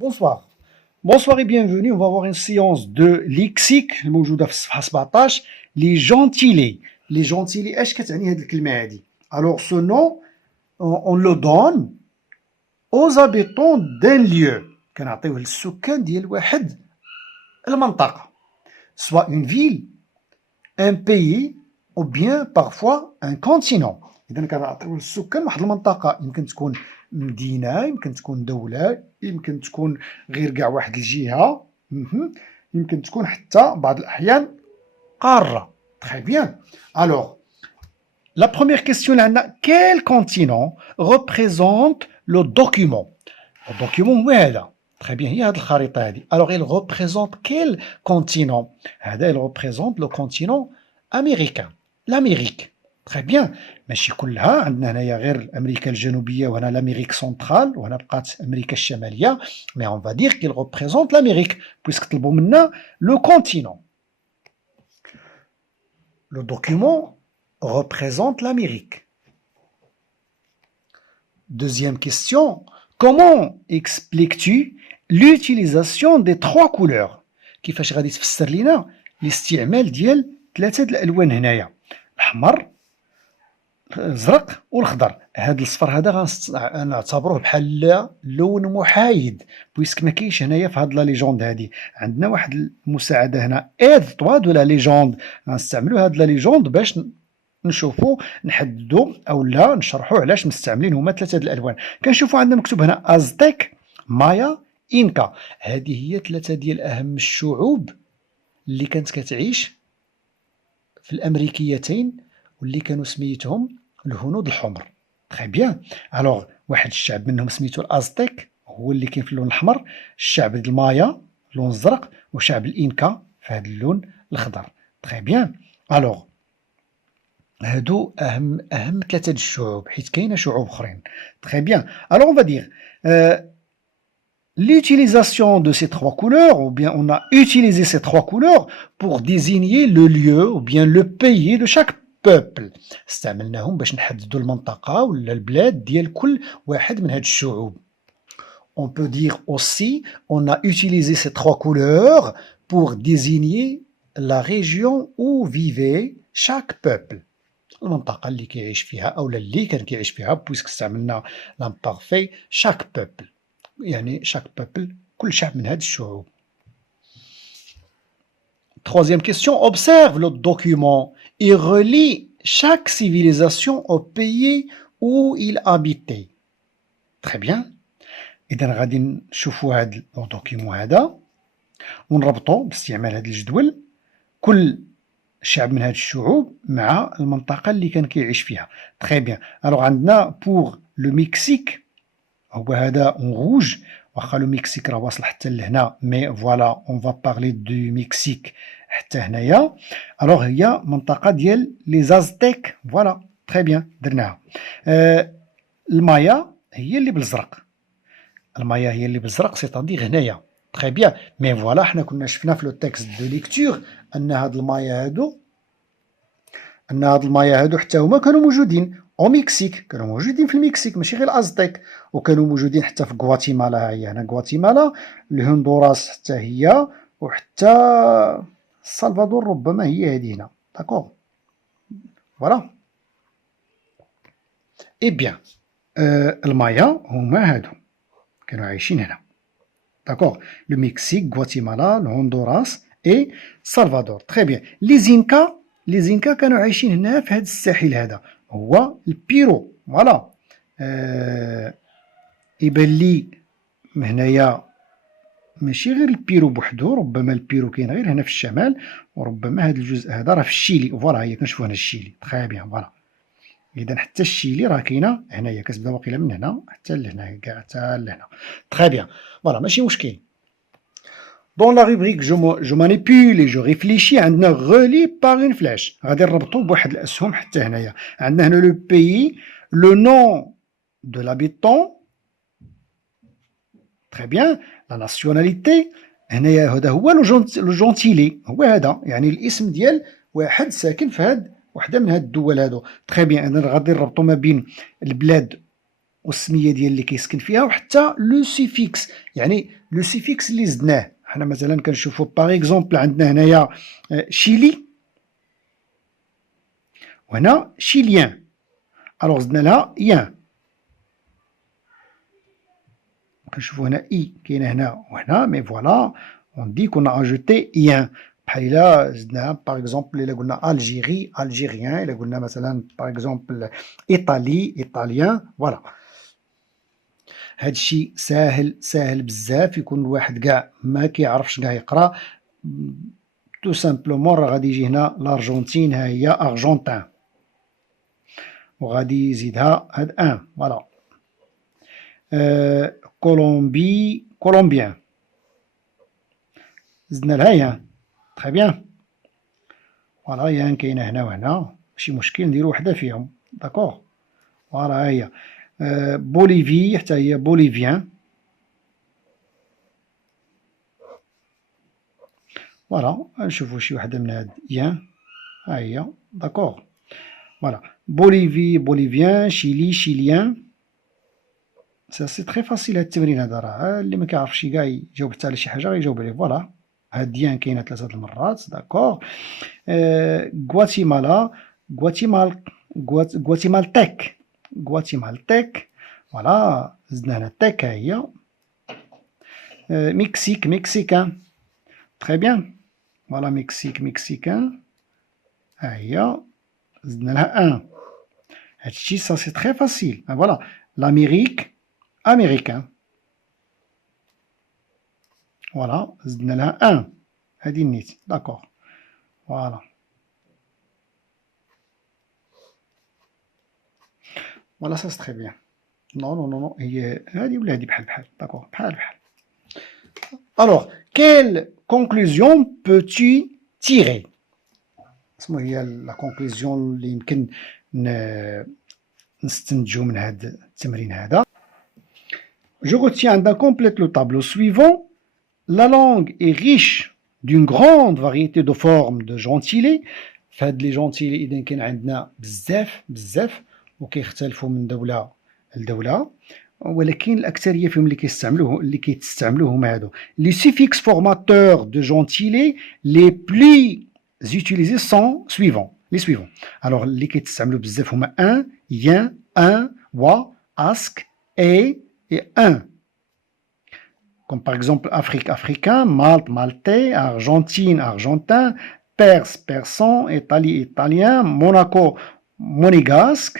Bonsoir. Bonsoir et bienvenue. On va avoir une séance de lexique الموجودة في الصفحة 17 les gentilés. Les gentilés اش كتعني هذه الكلمة هذه؟ Alors ce nom on le donne aux habitants d'un lieu. كنعطيوه للسكان ديال واحد المنطقة. Soit une ville, un pays ou bien parfois un continent. إذا كنعطيوه للسكان واحد المنطقة يمكن تكون مدينة يمكن تكون دولة يمكن تكون غير كاع واحد الجهة يمكن تكون حتى بعض الأحيان قارة. Très bien. Alors, la première question là, quel continent représente le document? Le document هو هذا. Très bien, هي هذه الخريطة هذه. Alors, il représente quel continent? هذا il représente le continent américain. L'Amérique. Très bien. ماشي كلها عندنا هنايا غير أمريكا الجنوبية وهنا l'Amérique centrale وهنا بقات أمريكا الشمالية. Mais on va dire qu'il représente l'Amérique puisque طلبوا منا le continent. Le document représente l'Amérique. Deuxième question, comment expliques-tu l'utilisation des trois couleurs؟ كيفاش غادي تفسر لنا الاستعمال ديال ثلاثة الألوان هنايا؟ الأحمر، الأزرق والأخضر. هذا الصفر هذا غنعتبروه بحال لون محايد بويسك ما كاينش هنايا في هاد لا ليجوند هادي. عندنا واحد المساعدة هنا ايد طوا دو لا ليجوند غنستعملو هاد لا ليجوند باش نشوفو نحددو او لا نشرحو علاش مستعملين هما ثلاثة د الالوان. كنشوفو عندنا مكتوب هنا ازتيك مايا إنكا. هذه هي ثلاثة ديال أهم الشعوب اللي كانت كتعيش في الأمريكيتين واللي كانوا سميتهم الهنود الحمر. تري بيان. الوغ واحد الشعب منهم سميتو الازتيك هو اللي كاين في اللون الأحمر، الشعب ديال المايا اللون الأزرق، وشعب الإنكا في هذا اللون الأخضر. تري بيان. الوغ هادو أهم ثلاثة د الشعوب حيت كاينة شعوب أخرين. تري بيان. الوغ on va dire l'utilisation de ces trois couleurs, ou bien on a utilisé ces trois couleurs pour désigner le lieu ou bien le pays de chaque peuple. استعملناهم باش نحددوا المنطقة ولا البلاد ديال كل واحد من هاد الشعوب. On peut dire aussi, on a utilisé ces trois couleurs pour désigner la région où vivait chaque peuple. المنطقة اللي كيعيش فيها أو اللي كان كيعيش فيها بويسك استعملنا l'imparfait chaque peuple. يعني chaque peuple كل شعب من هاد الشعوب. Troisième question, observe le document et relie chaque civilisation au pays où il habitait. Très bien. إذا غادي نشوفوا هاد الدوكيمون هذا ونربطو باستعمال هاد الجدول كل شعب من هاد الشعوب مع المنطقة اللي كان كيعيش فيها. Très bien. Alors عندنا pour le Mexique هو هذا اون روج، واخا لو مكسيك راه واصل حتى لهنا مي فوالا اون فا بارلي دو مكسيك حتى هنايا. الوغ هي منطقة ديال لي زازتيك. فوالا تري بيان درناها. المايا هي اللي بالازرق، المايا هي اللي بالازرق سيتادير هنايا. تري بيان. مي فوالا حنا كنا شفنا في لو تكست دو ليكتور ان هاد المايا هادو حتى هما كانوا موجودين او مكسيك، كانوا موجودين في المكسيك ماشي غير الازتيك، وكانوا موجودين حتى في غواتيمالا. هي هنا غواتيمالا، الهندوراس حتى هي، وحتى السلفادور ربما هي هذه هنا. داكوغ فوالا. اي بيان. المايا هما هادو كانوا عايشين هنا. داكوغ. لو مكسيك، غواتيمالا، الهندوراس اي سلفادور. تري بيان. لي زينكا كانوا عايشين هنا في هذا الساحل هذا هو البيرو. فوالا. يبان لي هنايا ماشي غير البيرو بوحدو، ربما البيرو كاين غير هنا في الشمال، وربما هذا الجزء هذا راه في الشيلي. فوالا هي كنشوفو هنا الشيلي. تري بيان. فوالا. إذا حتى الشيلي راه كاينه هنايا، كتبدا واقيلا من هنا حتى لهنا كاع حتى لهنا. تري بيان. فوالا ماشي مشكل. Dans la rubrique je manipule et je réfléchis عندنا relie par une flèche. غادي نربطو بواحد الأسهم حتى هنايا. عندنا هنا le pays, le nom de l'habitant. Très bien. La nationalité. هنايا هذا هو لو جونتيلي، هو هذا يعني الاسم ديال واحد ساكن في هاد وحده من هاد الدول هادو. تري بيان. إذا غادي نربطو ما بين البلاد والسميه ديال اللي كيسكن فيها وحتى لو سيفيكس يعني لو سيفيكس اللي زدناه حنا مثلا كنشوفوا باغ اكزومبل عندنا هنايا شيلي وهنا شيليان الوغ زدنا لها يان كنشوفوا هنا اي كاينه هنا وهنا مي فوالا اون دي كنا اجوتي يان بحال الا زدناها باغ اكزومبل الا قلنا الجيري الجيريان الا قلنا مثلا باغ اكزومبل ايطالي ايطاليان فوالا هادشي ساهل بزاف يكون الواحد كاع ما كيعرفش كاع يقرا تو سامبلومون راه غادي يجي هنا لارجنتين ها هي ارجنتان وغادي يزيدها هاد ان فوالا كولومبي كولومبيان زدنا لها يان تري بيان فوالا يان كاينه هنا وهنا ماشي مشكل نديرو وحده فيهم داكوغ فوالا ها هي بوليفي حتى هي بوليفيان فوالا نشوفو شي وحده من هاد يان ها هي داكوغ فوالا بوليفي بوليفيان شيلي شيليان سي تري فاسيل هاد التمرين هذا راه اللي ما كيعرفش كاع يجاوب حتى على شي حاجه غيجاوب عليه فوالا هاد يان كاينه 3 المرات داكوغ غواتيمالا غواتيمالتيك غواتيمالتيك فوالا زدنا هنا تيك ها هي مكسيك مكسيكان تري بيان فوالا مكسيك مكسيكان ها هي زدنا لها ان هادشي سا سي تري فاسيل فوالا لاميريك امريكان فوالا زدنا لها ان هادي النيت داكوغ فوالا فوالا سا سي تري بيان نو نو نو نو هي هادي ولا هادي بحال بحال داكوغ بحال بحال الوغ quelle conclusion peux-tu tirer شنو هي لا كونكلوزيون اللي يمكن نستنتجو من هاد التمرين هذا Je retiens d'un complète le tableau suivant. La langue est riche d'une grande variété de formes de gentilés. فهاد لي جونتيلي إذا كان عندنا بزاف وكيختلفوا من دولة لدولة ولكن الأكثرية فيهم اللي كيتستعملوه هما هادو. Les suffixes formateurs de gentilés les plus utilisés sont les suivants. Alors اللي كيتستعملوا بزاف هما un, yen, un, wa, ask, et un. Comme par exemple Afrique, africain, Malte, maltais, Argentine, argentin, Perse, persan, Italie, italien, Monaco, monégasque,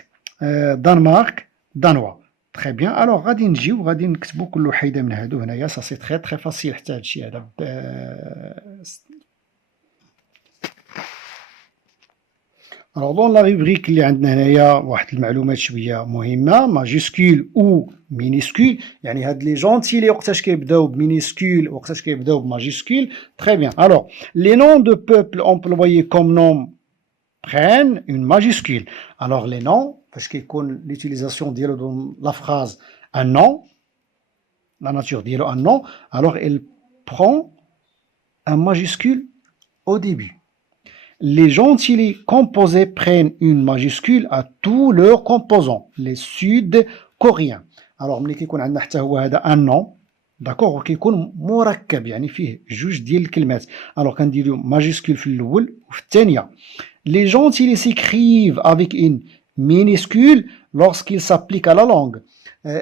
Danemark, danois. Très bien. Alors غادي نجيو غادي نكتبوا كل وحيده من هادو هنايا سا سي تري تري فاسيل حتى هادشي هذا Alors dans la rubrique اللي عندنا هنايا واحد المعلومات شويه مهمه ماجيسكول او مينيسكول يعني هاد لي جونتيلي وقتاش كيبداو بمينيسكول وقتاش كيبداو بماجيسكول très bien alors les noms de peuples employés comme nom prennent une majuscule alors les noms فاش كيكون l'utilisation ديالو dans la phrase un nom la nature ديالو un nom alors elle prend un majuscule au début Les gentilés composés prennent une majuscule à tous leurs composants, les sud-coréens. Alors, ملي كيكون عندنا حتى هو هذا un nom, d'accord, كيكون مركب يعني فيه جوج ديال الكلمات. Alors كنديرو majuscule في الأول وفي الثانية. Les gentilés s'écrivent avec une minuscule lorsqu'ils s'appliquent à la langue.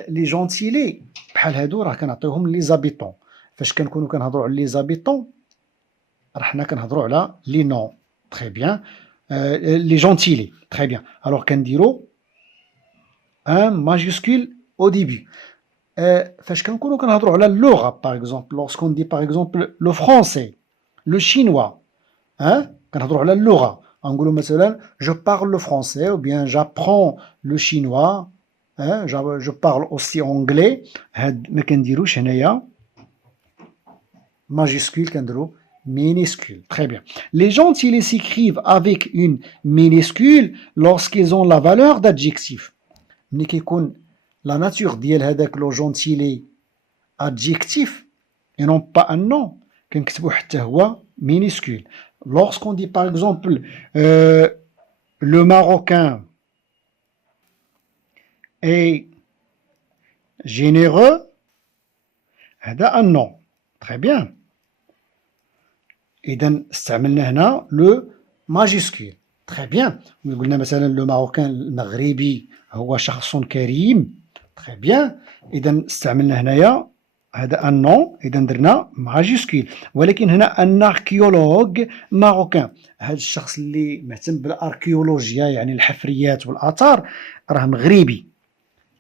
Les gentilés بحال هادو راه كنعطيوهم لي زابيتون. فاش كنكونوا كنهضروا على لي زابيتون راه حنا كنهضروا على لي نون. Très bien. Les gentilés. Très bien. Alors, Kandiro, un majuscule au début. Par exemple, lorsqu'on dit par exemple le français, le chinois, hein, je parle le français ou bien j'apprends le chinois, hein, je parle aussi anglais. Majuscule, Kandiro. Minuscule, très bien. Les gentilés s'écrivent avec une minuscule lorsqu'ils ont la valeur d'adjectif. ملي كيكون la nature ديال هذاك لو جونتيلي adjectif et non pas un nom كنكتبو حتى هو minuscule. Lorsqu'on dit par exemple le Marocain est généreux هذا un nom. Très bien. إذا استعملنا هنا لو ماجيسكول. Très bien. قلنا مثلا لو ماروكان المغربي هو شخص كريم. Très bien. إذا استعملنا هنايا هذا ان نون، إذا درنا ماجيسكول. ولكن هنا ان اركيولوج ماروكان، هذا الشخص اللي مهتم بالاركيولوجيا يعني الحفريات والاثار راه مغربي،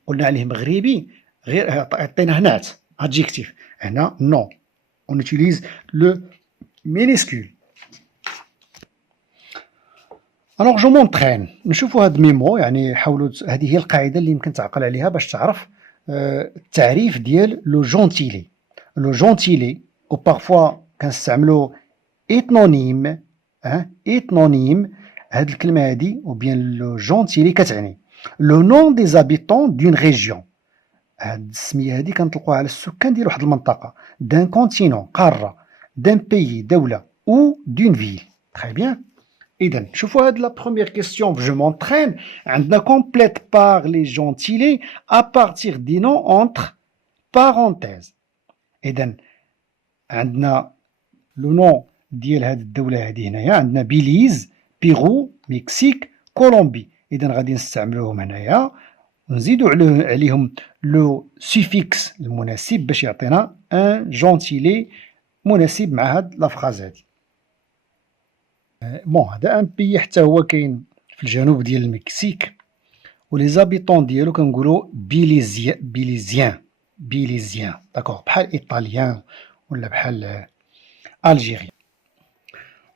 قلنا عليه مغربي غير عطينا هنا adjectif. هنا نو on utilise le minuscule. Alors je m'entraîne. نشوفوا هاد ميمو، يعني حاولوا هذه هي القاعدة اللي يمكن تعقل عليها باش تعرف التعريف ديال لو جونتيلي. لو جونتيلي او بارفوا كنستعملوا ايتنونيم، ايتنونيم. هاد الكلمة هادي او بيان لو جونتيلي كتعني لو نون دي زابيتون دون ريجيون. هاد السمية هادي كنطلقوها على السكان ديال واحد المنطقة، دان كونتينون قارة، دان بيي دولة، او دون فيل. تري بيان. إذا شوفوا هاد لا بروميير كيستيون جو مونترين، عندنا كومبليت بار لي جونتيلي ا بارتير دي نون اونتر بارونتيز. إذا عندنا لو نون ديال هاد الدولة هادي هنايا، عندنا بيليز، بيرو، مكسيك، كولومبي. إذا غادي نستعملوهم هنايا ونزيدو عليهم لو سيفيكس المناسب باش يعطينا ان جونتيلي مناسب مع هاد لا فراز هادي. بون هذا ان بيي حتى هو كاين في الجنوب ديال المكسيك، ولي زابيتون ديالو كنقولوا بيليزيان داكوغ، بحال ايطاليان ولا بحال الجيريان.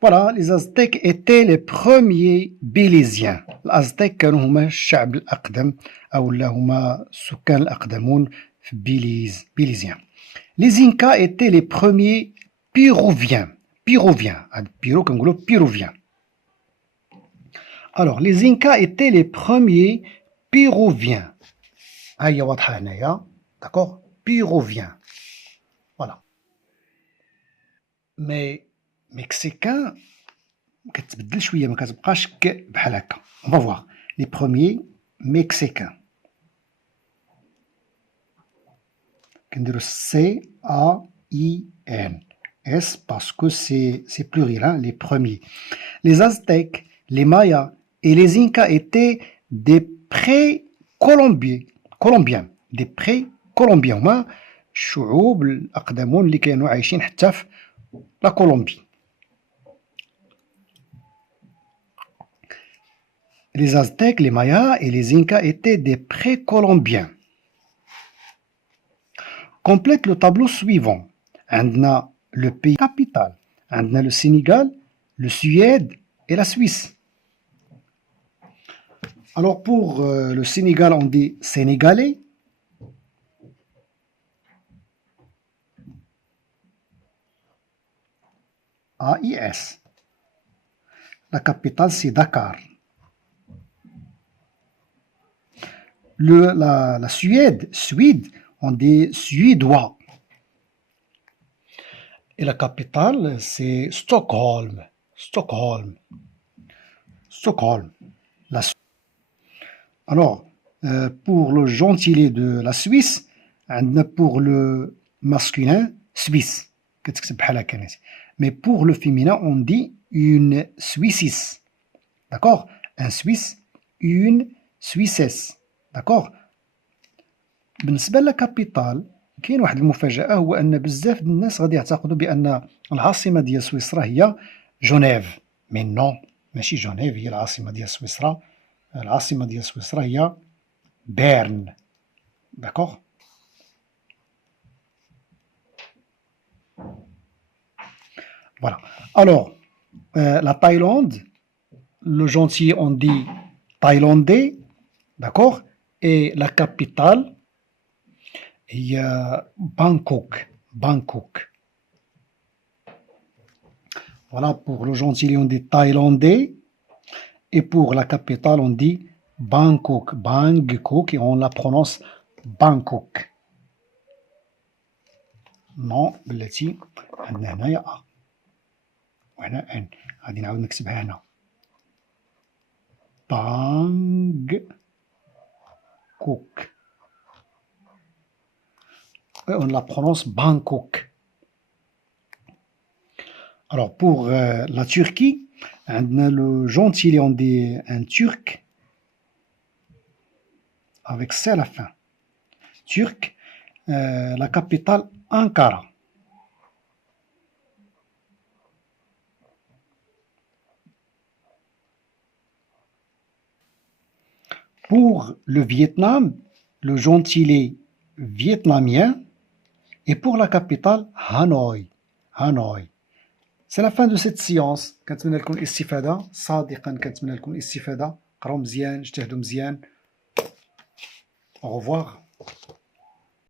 فوالا لي ازتيك ايتي لي بروميي بيليزيان. الازتيك كانوا هما الشعب الاقدم او هما السكان الاقدمون في بيليزيان. لي زينكا ايتي لي بروميي بيروفيان. بيروفيان، هاد بيرو كنقولوا بيروفيان. Alors, les Incas étaient les premiers Péruviens. ها هي واضحة هنايا، داكوغ، Péruviens. فوالا. مي مكسيكان كتبدل شوية، ما كتبقاش بحال هكا. On va voir. Les premiers Mexicains. كنديرو سي ا اي ان اس parce que c'est pluriel, hein, les premiers. Les Aztèques, les Mayas et les Incas étaient des pré-colombiens. Des pré-colombiens هما الشعوب الأقدمون اللي كانوا عايشين حتى في لا كولومبي. Les Aztèques, les Mayas et les Incas étaient des pré-colombiens. Complète le tableau suivant. عندنا le pays capital. عندنا le Sénégal, le Suède et la Suisse. Alors pour le Sénégal, on dit sénégalais. AIS. La capitale, c'est Dakar. La Suède, on dit suédois. Et la capitale, c'est Stockholm. Alors, pour le gentilé de la Suisse, pour le masculin, Suisse. Mais pour le féminin, on dit une Suissis. D'accord? Un Suisse, une Suissesse. d'accord. بالنسبة للكابيتال كاين واحد المفاجأة، هو أن بزاف د الناس غادي يعتقدوا بأن العاصمة ديال سويسرا هي جنيف، مي نو، ماشي جنيف هي العاصمة ديال سويسرا. العاصمة ديال سويسرا هي بيرن. d'accord. Voilà. Alors, la Thaïlande, le gentil on dit thaïlandais, d'accord. Et la capitale هي Bangkok. Voilà, pour le gentil on dit thaïlandais, et pour la capitale on dit Bangkok, et on la prononce Bangkok. non بلاتي عندنا هنايا ا وهنا ان، غادي نعاود نكتبها هنا بانغكوك. Et on la prononce Bangkok. Alors, pour la Turquie, le gentilé, on dit un turc avec C à la fin. Turc, la capitale Ankara. Pour le Vietnam, le gentilé vietnamien. Et pour la capitale, Hanoï. Hanoï. C'est la fin de cette séance. كنتمنى لكم الاستفادة صادقا كنتمنى لكم الاستفادة قراو مزيان اجتهدوا مزيان. Au revoir.